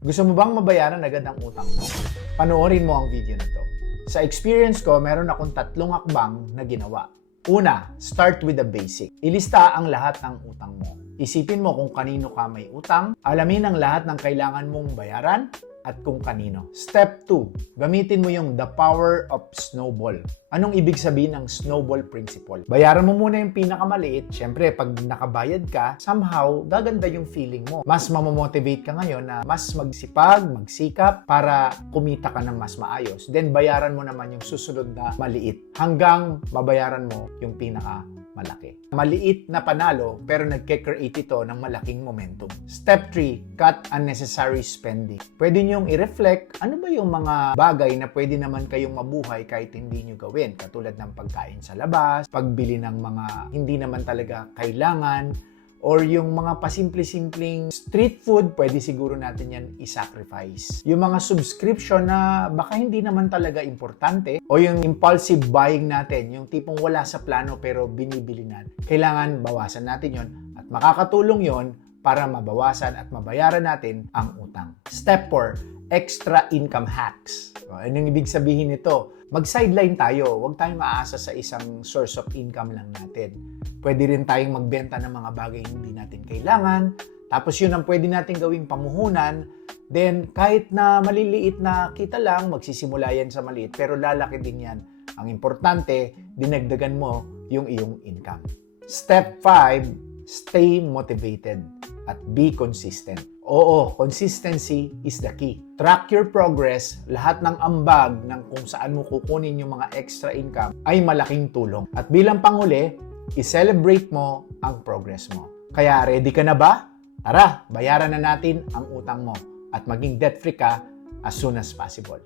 Gusto mo bang mabayaran agad ang utang mo? Panoorin mo ang video na to. Sa experience ko, meron akong 3 hakbang na ginawa. Una, start with the basic. Ilista ang lahat ng utang mo. Isipin mo kung kanino ka may utang, alamin ang lahat ng kailangan mong bayaran, at kung kanino. Step 2, gamitin mo yung the power of snowball. Anong ibig sabihin ng snowball principle? Bayaran mo muna yung pinakamaliit. Siyempre, pag nakabayad ka, somehow, gaganda yung feeling mo. Mas mamomotivate ka ngayon na mas magsipag, magsikap para kumita ka ng mas maayos. Then, bayaran mo naman yung susunod na maliit hanggang mabayaran mo yung malaki. Maliit na panalo pero nagke-create ito ng malaking momentum. Step 3, cut unnecessary spending. Pwede niyong i-reflect ano ba yung mga bagay na pwede naman kayong mabuhay kahit hindi niyo gawin. Katulad ng pagkain sa labas, pagbili ng mga hindi naman talaga kailangan, or yung mga pasimple-simpleng street food, pwede siguro natin yan i-sacrifice. Yung mga subscription na baka hindi naman talaga importante, o yung impulsive buying natin, yung tipong wala sa plano pero binibili natin. Kailangan bawasan natin yon at makakatulong yon para mabawasan at mabayaran natin ang utang. Step 4, extra income hacks. Anong ibig sabihin nito? Mag-sideline tayo. Huwag tayong aasa sa isang source of income lang natin. Pwede rin tayong magbenta ng mga bagay hindi natin kailangan. Tapos yun ang pwede natin gawing pamuhunan. Then, kahit na maliliit na kita lang, magsisimula yan sa maliit. Pero lalaki din yan. Ang importante, dinagdagan mo yung iyong income. Step 5, stay motivated at be consistent. Oo, consistency is the key. Track your progress, lahat ng ambag ng kung saan mo kukunin yung mga extra income ay malaking tulong. At bilang panghuli, i-celebrate mo ang progress mo. Kaya ready ka na ba? Tara, bayaran na natin ang utang mo at maging debt-free ka as soon as possible.